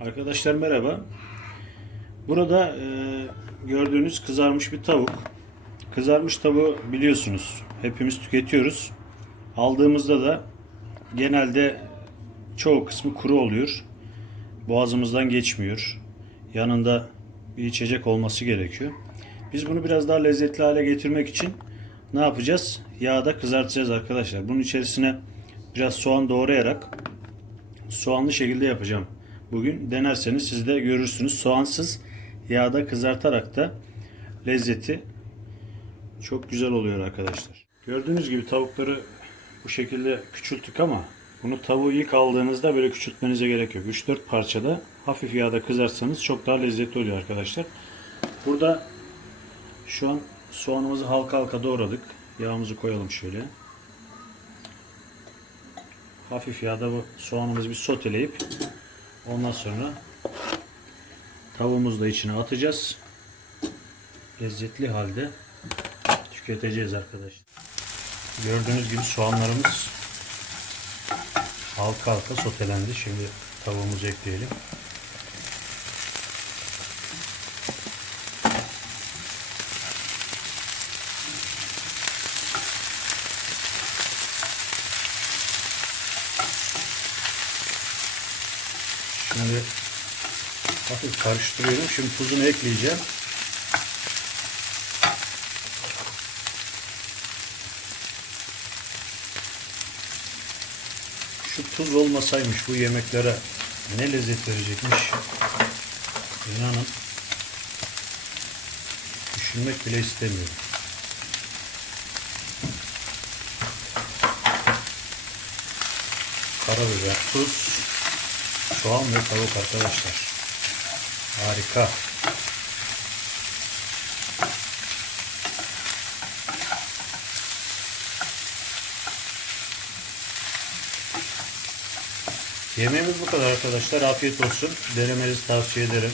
Arkadaşlar merhaba. Burada e, gördüğünüz kızarmış bir tavuk. Kızarmış tavuğu biliyorsunuz. Hepimiz tüketiyoruz. Aldığımızda da genelde çoğu kısmı kuru oluyor. Boğazımızdan geçmiyor. Yanında bir içecek olması gerekiyor. Biz bunu biraz daha lezzetli hale getirmek için ne yapacağız? Yağda kızartacağız arkadaşlar. Bunun içerisine biraz soğan doğrayarak soğanlı şekilde yapacağım. Bugün denerseniz siz de görürsünüz. Soğansız yağda kızartarak da lezzeti çok güzel oluyor arkadaşlar. Gördüğünüz gibi tavukları bu şekilde küçülttük ama bunu tavuğu ilk aldığınızda böyle küçültmenize gerek yok. 3-4 parçada hafif yağda kızartsanız çok daha lezzetli oluyor arkadaşlar. Burada şu an soğanımızı halka halka doğradık. Yağımızı koyalım şöyle. Hafif yağda bu soğanımızı bir soteleyip ondan sonra tavuğumuzu da içine atacağız. Lezzetli halde tüketeceğiz arkadaşlar. Gördüğünüz gibi soğanlarımız halka halka sotelendi. Şimdi tavuğumuzu ekleyelim. Şimdi hafif karıştırıyorum. Şimdi tuzunu ekleyeceğim. Şu tuz olmasaymış bu yemeklere ne lezzet verecekmiş. İnanın düşünmek bile istemiyorum. Karabiber, tuz, soğan ve tavuk arkadaşlar. Harika. Yemeğimiz bu kadar arkadaşlar. Afiyet olsun. Denemenizi tavsiye ederim.